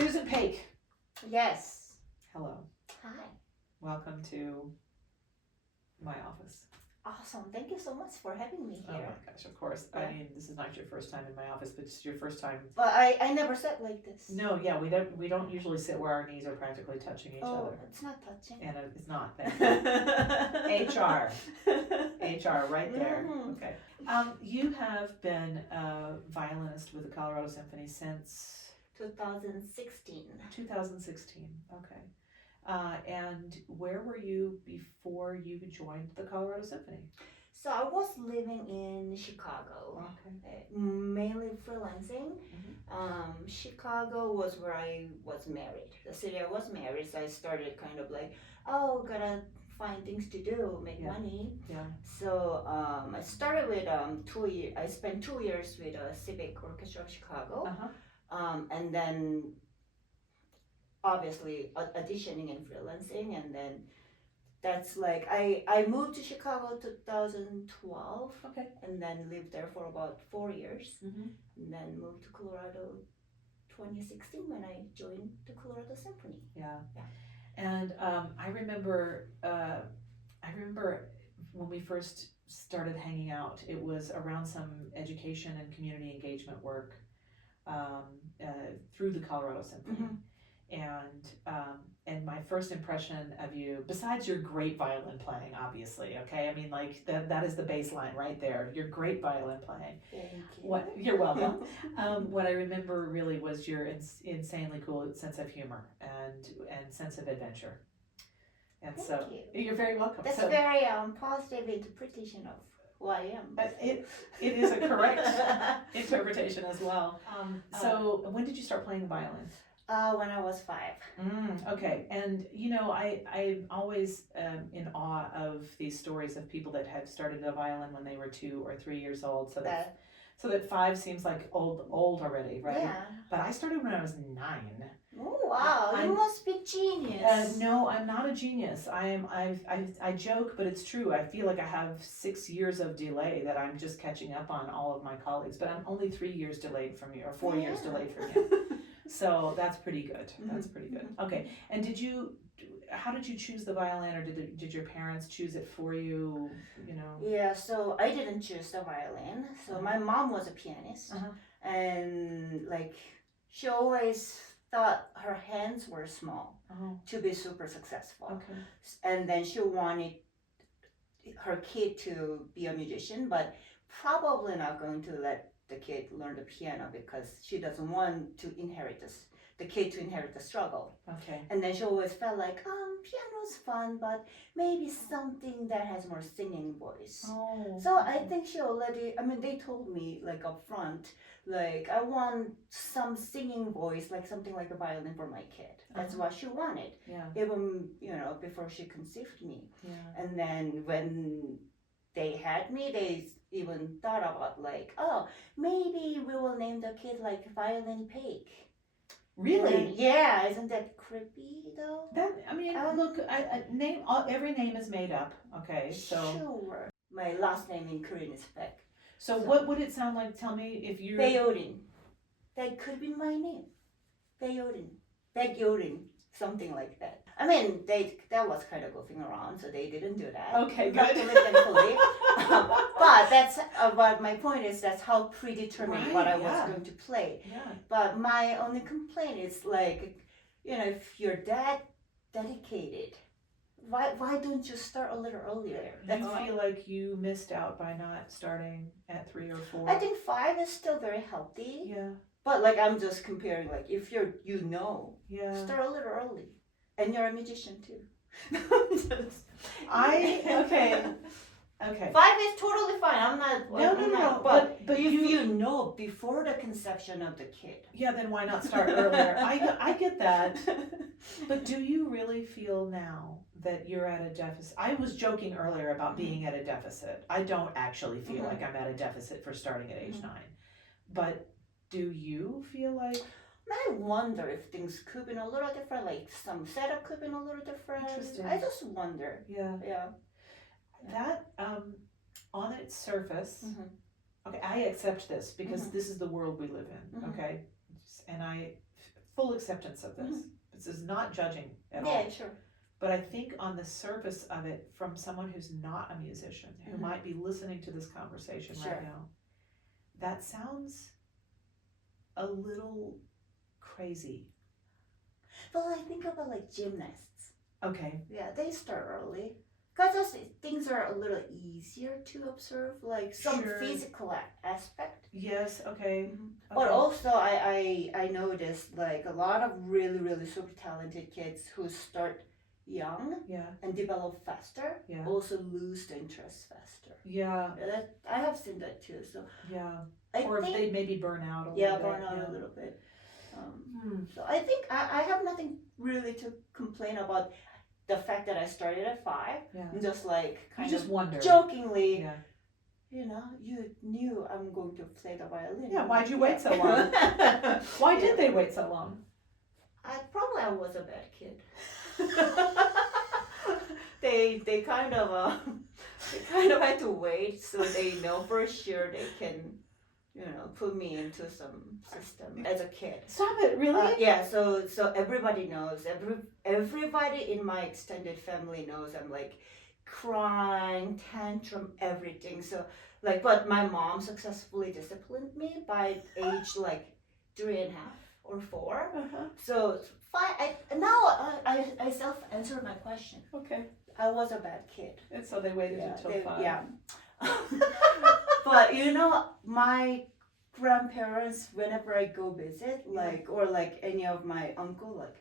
Susan Paik. Yes. Hello. Hi. Welcome to my office. Awesome. Thank you so much for having me Oh here. my gosh, of course. Yeah. I mean, this is not your first time in my office, but it's your first time. But I never sat like this. No, yeah, we don't usually sit where our knees are practically touching each other. It's not touching. And it's not. Thank you. HR, right there. Mhm. Okay. You have been a violinist with the Colorado Symphony since 2016. 2016. Okay. And where were you before you joined the Colorado Symphony? So I was living in Chicago, Okay. mainly freelancing. Mhm. Chicago was where I was married. The city I was married, so I started kind of like, oh, gotta find things to do, make Yeah. money. Yeah. So I started with 2 years. I spent 2 years with a Civic Orchestra of Chicago, and then obviously auditioning and freelancing, and then that's like I moved to Chicago 2012. Okay. And then lived there for about 4 years, Mhm. and then moved to Colorado 2016 when I joined the Colorado Symphony. Yeah. Yeah. And I remember when we first started hanging out, it was around some education and community engagement work through the Colorado Symphony. Mhm. And my first impression of you, besides your great violin playing, obviously, okay, I mean, like that is the baseline right there. Your great violin playing. Thank you. You're welcome. What I remember really was your insanely cool sense of humor and sense of adventure. And Thank so you. You're very welcome. That's so, very positive interpretation of who I am. It is a correct interpretation as well. So when did you start playing the violin? When I was 5. Okay, and you know, I'm always in awe of these stories of people that have started a violin when they were 2 or 3 years old. So that 5 seems like old already, right? Yeah. But I started when I was 9. Oh wow! You must be genius. No, I'm not a genius. I joke, but it's true. I feel like I have 6 years of delay that I'm just catching up on all of my colleagues. But I'm only 3 years delayed from you, or 4 years delayed from you. So that's pretty good. That's pretty good. Okay. And how did you choose the violin, or did your parents choose it for you? You know. Yeah. So I didn't choose the violin. So my mom was a pianist, and like she always thought her hands were small to be super successful. Okay. And then she wanted her kid to be a musician, but probably not going to let the kid learn the piano because she doesn't want to inherit the kid to inherit the struggle. Okay. And then she always felt like, piano's fun, but maybe something that has more singing voice. So I think she already, they told me like up front, like I want some singing voice, like something like a violin for my kid. That's what she wanted. Yeah. Even, before she conceived me. Yeah. And then when they had me, they even thought about like, maybe we will name the kid like Violin Paik. Really? Yeah, isn't that creepy though? Look, every name is made up. Okay, so sure. My last name in Korean is Paik. So what would it sound like? Tell me if you. Baeorin. That could be my name. Baeorin, something like that. That was kind of goofing around, so they didn't do that. Okay, good. Thankfully. But my point is that's how predetermined what I was going to play. Yeah. But my only complaint is like, if you're that dedicated, why don't you start a little earlier? Do you feel like you missed out by not starting at 3 or 4? I think 5 is still very healthy. Yeah. But like I'm just comparing, like if you're start a little early, and you're a musician too. Okay. 5 is totally fine. I'm not. No. But if you know before the conception of the kid. Yeah, then why not start earlier? I get that. But do you really feel now that you're at a deficit? I was joking earlier about being at a deficit. I don't actually feel like I'm at a deficit for starting at age 9. But do you feel like? I wonder if things could be a little different, like some setup could be a little different. Interesting. I just wonder. Yeah. That, on its surface, okay, I accept this because this is the world we live in, okay? And I full acceptance of this. This is not judging at all. Yeah, sure. But I think on the surface of it, from someone who's not a musician, who might be listening to this conversation right now, that sounds a little crazy. Well, I think about like gymnasts. Okay. Yeah, they start early. Because things are a little easier to observe, like some physical aspect. Yes, okay. But also, I noticed like a lot of really, really super talented kids who start young and develop faster also lose the interest faster. Yeah. I have seen that too. So or if they maybe burn out a little bit. Yeah, burn out a little bit. So I think I have nothing really to complain about the fact that I started at 5. And just like kind of wonder. Jokingly, you know, you knew I'm going to play the violin. Yeah, why'd you wait so long? Why did they wait so long? I was a bad kid. they kind of had to wait so they know for sure they can, you know, put me into some system as a kid. Stop it, really? Yeah, so everybody knows, everybody in my extended family knows I'm like crying, tantrum, everything. So like, but my mom successfully disciplined me by age like 3.5 or 4. So 5. I self-answer my question. Okay. I was a bad kid. And so they waited until 5. Yeah. But you know, my grandparents, whenever I go visit, like, or like any of my uncle, like,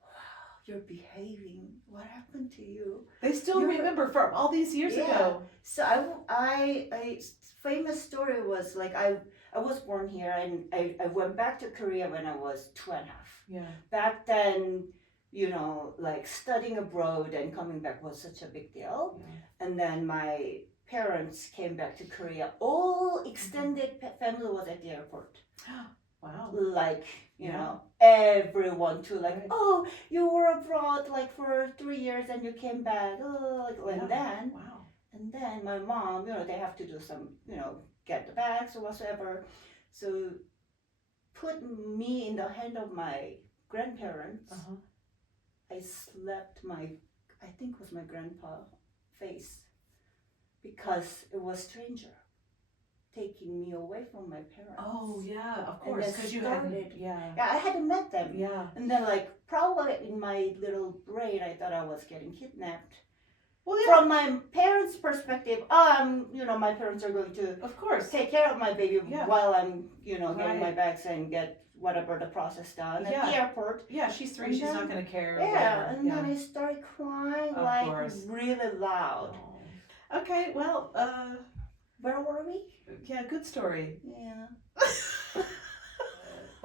wow, you're behaving. What happened to you? They still remember from all these years ago. So I famous story was like, I was born here and I went back to Korea when I was 2.5. Yeah. Back then, you know, like studying abroad and coming back was such a big deal. Yeah. And then my parents came back to Korea. All extended family was at the airport. Wow. Like, you know, everyone too, like, oh, you were abroad like for 3 years and you came back. Oh, like, and then my mom, you know, they have to do some, you know, get the bags or whatsoever. So put me in the hand of my grandparents. I slapped I think it was my grandpa face because it was stranger taking me away from my parents. Oh yeah, of course, because you hadn't. Yeah, I hadn't met them. Yeah, and then like probably in my little brain, I thought I was getting kidnapped. Well, yeah. From my parents' perspective, you know, my parents are going to, of course, take care of my baby while I'm, you know, getting my bags and get whatever the process done at the airport. Yeah, she's 3, she's not going to care. Yeah, and then I started crying really loud. Oh. Okay, well, where were we? Yeah, good story. Yeah.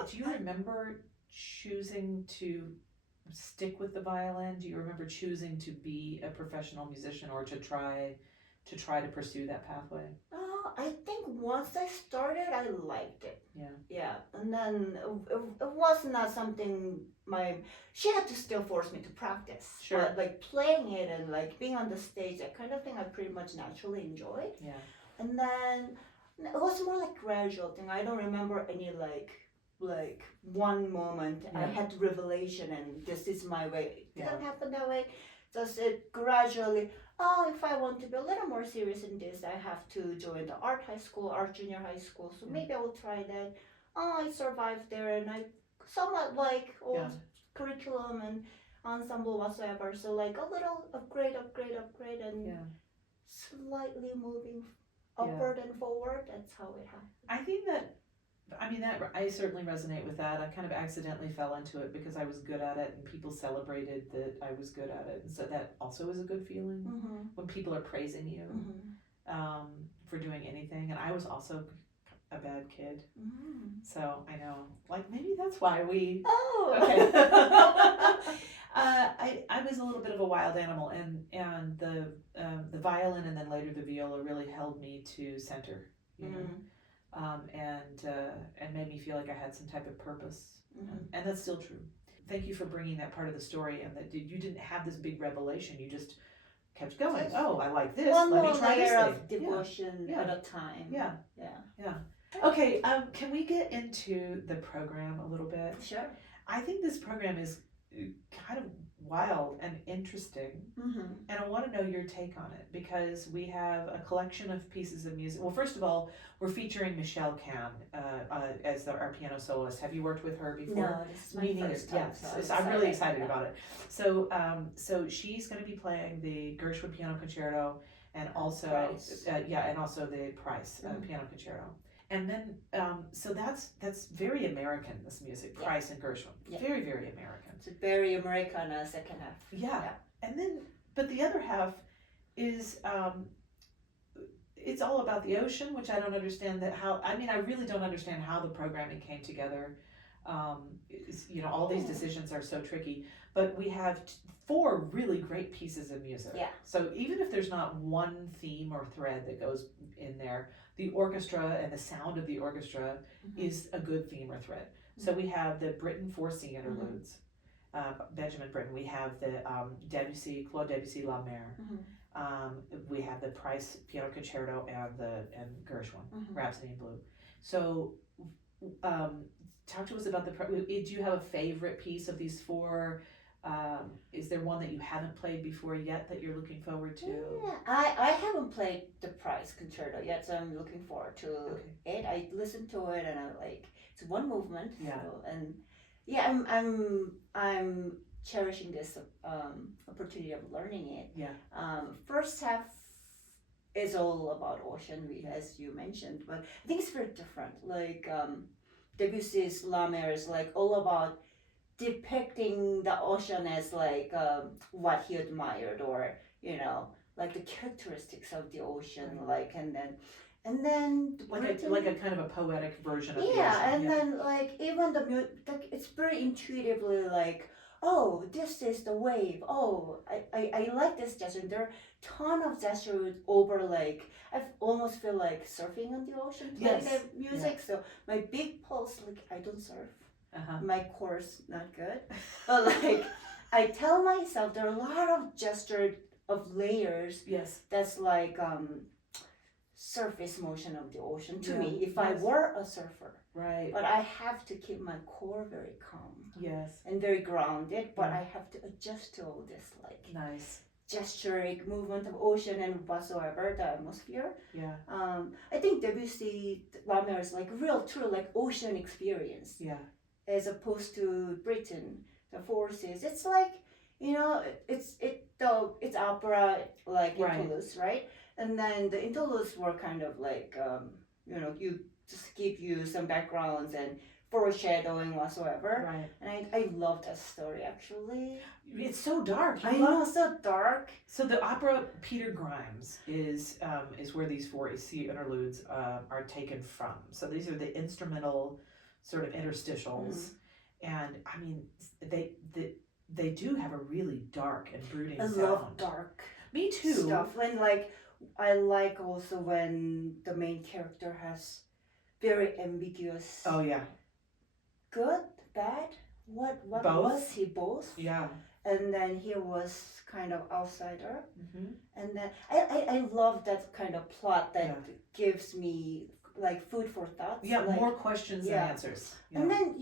Do you remember choosing to stick with the violin? Do you remember choosing to be a professional musician or to try to pursue that pathway? I think once I started, I liked it. Yeah. And then it was not something she had to still force me to practice. Sure. But like playing it and like being on the stage, that kind of thing I pretty much naturally enjoyed. Yeah. And then it was more like gradual thing. I don't remember any like one moment I had revelation and this is my way. It didn't happen that way. Just it gradually, if I want to be a little more serious in this, I have to join the art junior high school. So maybe I will try that. I survived there and I somewhat like old curriculum and ensemble whatsoever. So like a little upgrade and slightly moving upward and forward. That's how it happened. I think that I certainly resonate with that. I kind of accidentally fell into it because I was good at it and people celebrated that I was good at it. And so that also is a good feeling when people are praising you for doing anything. And I was also a bad kid. So I know, like maybe that's why we... Oh! Okay. I was a little bit of a wild animal and the violin and then later the viola really held me to center, you know. And made me feel like I had some type of purpose. And that's still true. Thank you for bringing that part of the story and that you didn't have this big revelation. You just kept going. Oh, I like this. One Let more me try layer this thing. of devotion at a time. Yeah. Okay, can we get into the program a little bit? Sure. I think this program is kind of wild and interesting, and I want to know your take on it because we have a collection of pieces of music. Well, first of all, we're featuring Michelle Can as our piano soloist. Have you worked with her before? No, this is my first time. Yes, I'm really excited about it. So, so she's going to be playing the Gershwin Piano Concerto, and also and also the Price Piano Concerto. And then, so that's very American, this music, Price and Gershwin. Very, very American. It's very American second half. Yeah. And then, but the other half is, it's all about the ocean, which I don't understand I really don't understand how the programming came together. All these decisions are so tricky, but we have 4 really great pieces of music. Yeah. So even if there's not one theme or thread that goes in there, the orchestra and the sound of the orchestra is a good theme or thread. So we have the Britten 4C Interludes, Benjamin Britten. We have the Claude Debussy La Mer. We have the Price Piano Concerto and Gershwin, Rhapsody in Blue. So talk to us about do you have a favorite piece of these 4? Is there one that you haven't played before yet that you're looking forward to? Yeah, I haven't played the Price Concerto yet, so I'm looking forward to it. I listened to it and I like it's one movement. Yeah. So, and I'm cherishing this opportunity of learning it. Yeah. First half is all about ocean, as you mentioned, but I think it's very different. Like Debussy's La Mer is like all about depicting the ocean as like what he admired, or like the characteristics of the ocean, like and then like a kind of a poetic version of the ocean. And then like even the it's very intuitively like, oh, this is the wave. Oh, I like this gesture. There are a ton of gestures over like I almost feel like surfing on the ocean playing the music. So my big pulse, like I don't surf. My core's not good, but like I tell myself there are a lot of gesture of layers. Yes, that's like surface motion of the ocean to me. If I were a surfer, right, but I have to keep my core very calm. Yes, and very grounded. But I have to adjust to all this like nice gesturing movement of ocean and whatsoever the atmosphere. Yeah. I think Debussy La Mer is like real true like ocean experience. Yeah. As opposed to Britain, the forces. It's like it's opera like interludes, right? And then the interludes were kind of like you just give you some backgrounds and foreshadowing whatsoever. Right. And I love that story actually. It's so dark. I know, so dark. So the opera Peter Grimes is where these 4 interludes are taken from. So these are the instrumental sort of interstitials, and I mean they do have a really dark and brooding sound. I love dark. Me too. Stuff and like I like also when the main character has very ambiguous. Oh yeah. Good, bad. What both? Was he? Both. Yeah. And then he was kind of outsider. And then I love that kind of plot that gives me like food for thought. Yeah, like, more questions than answers. Yeah. And then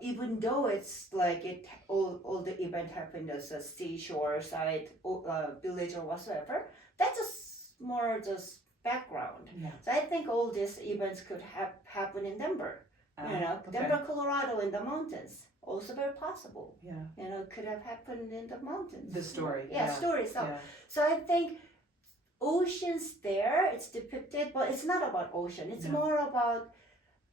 even though it's like all the event happened as a seashore side village or whatsoever, that's just more just background. Yeah. So I think all these events could happen in Denver. Denver, Colorado, in the mountains. Also very possible. Yeah. Could have happened in the mountains. The story. Story stuff. Yeah. So I think ocean's there, it's depicted, but it's not about ocean. It's more about,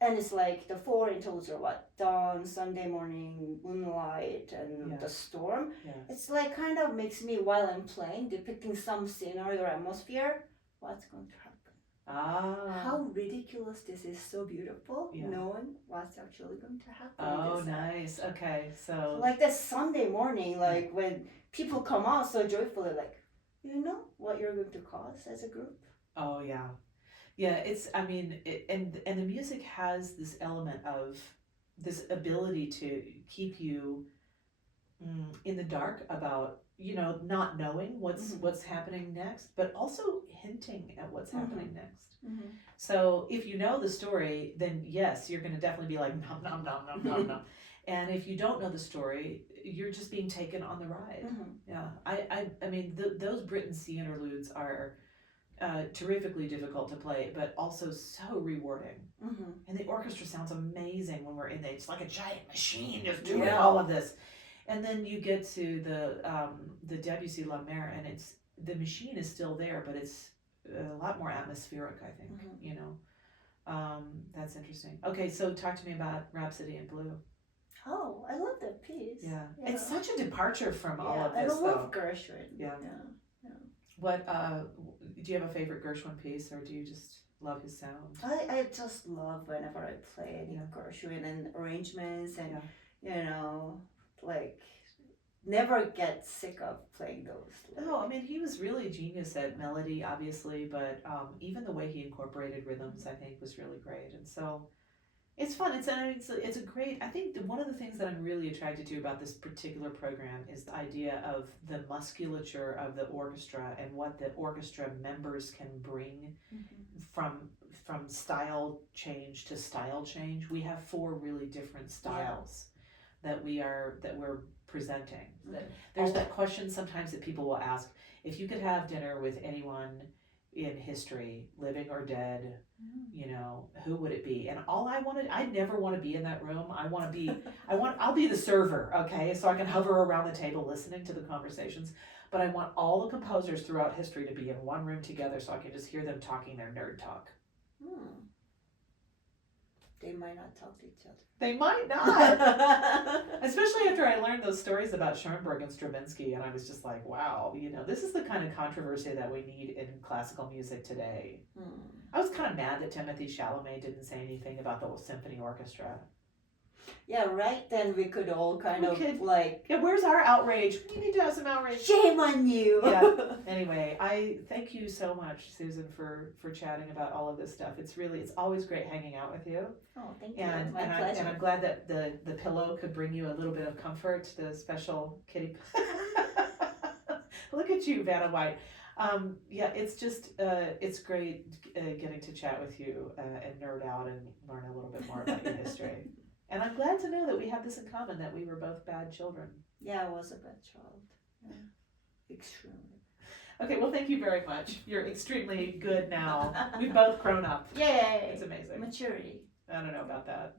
and it's like the 4 interludes are what? Dawn, Sunday morning, moonlight, and the storm. Yeah. It's like kind of makes me, while I'm playing, depicting some scenario or atmosphere, what's going to happen. How ridiculous this is, so beautiful, knowing what's actually going to happen. Oh, nice. Okay, so like that Sunday morning, like when people come out so joyfully, like, you know what you're going to cause as a group. Oh yeah, it's and the music has this element of this ability to keep you in the dark about not knowing what's happening next, but also hinting at what's happening next. So if you know the story, then yes, you're going to definitely be like nom nom nom nom nom nom. And if you don't know the story, you're just being taken on the ride. Yeah, I mean, those Britten C interludes are terrifically difficult to play, but also so rewarding. And the orchestra sounds amazing when we're in there. It's like a giant machine just doing all of this. And then you get to the Debussy La Mer, and the machine is still there, but it's a lot more atmospheric, I think. You know, that's interesting. Okay, so talk to me about Rhapsody in Blue. Oh, I love that piece. Yeah. It's such a departure from all of this, I love Gershwin. Yeah. What do you have a favorite Gershwin piece, or do you just love his sound? I just love whenever I play any Gershwin and arrangements, and you know, like never get sick of playing those. No, I mean, he was really a genius at melody, obviously, but even the way he incorporated rhythms, I think, was really great. And so it's fun. It's a great, I think one of the things that I'm really attracted to about this particular program is the idea of the musculature of the orchestra and what the orchestra members can bring from style change to style change. We have 4 really different styles that we're presenting. There's that question sometimes that people will ask, if you could have dinner with anyone in history, living or dead, you know, who would it be? And I never want to be in that room. I'll be the server, okay? So I can hover around the table listening to the conversations, but I want all the composers throughout history to be in one room together so I can just hear them talking their nerd talk. They might not talk to each other. They might not. Especially after I learned those stories about Schoenberg and Stravinsky, and I was just like, wow, you know, this is the kind of controversy that we need in classical music today. I was kind of mad that Timothée Chalamet didn't say anything about the symphony orchestra. Yeah, right. Then we could all where's our outrage? We need to have some outrage. Shame on you. Yeah. Anyway, I thank you so much, Susan, for chatting about all of this stuff. It's always great hanging out with you. Oh, thank you. My pleasure. And I'm glad that the pillow could bring you a little bit of comfort. The special kitty. Look at you, Vanna White. It's just it's great getting to chat with you and nerd out and learn a little bit more about your history. And I'm glad to know that we have this in common, that we were both bad children. Yeah, I was a bad child. Yeah. Extremely. Okay, well, thank you very much. You're extremely good now. We've both grown up. Yay! It's amazing. Maturity. I don't know about that.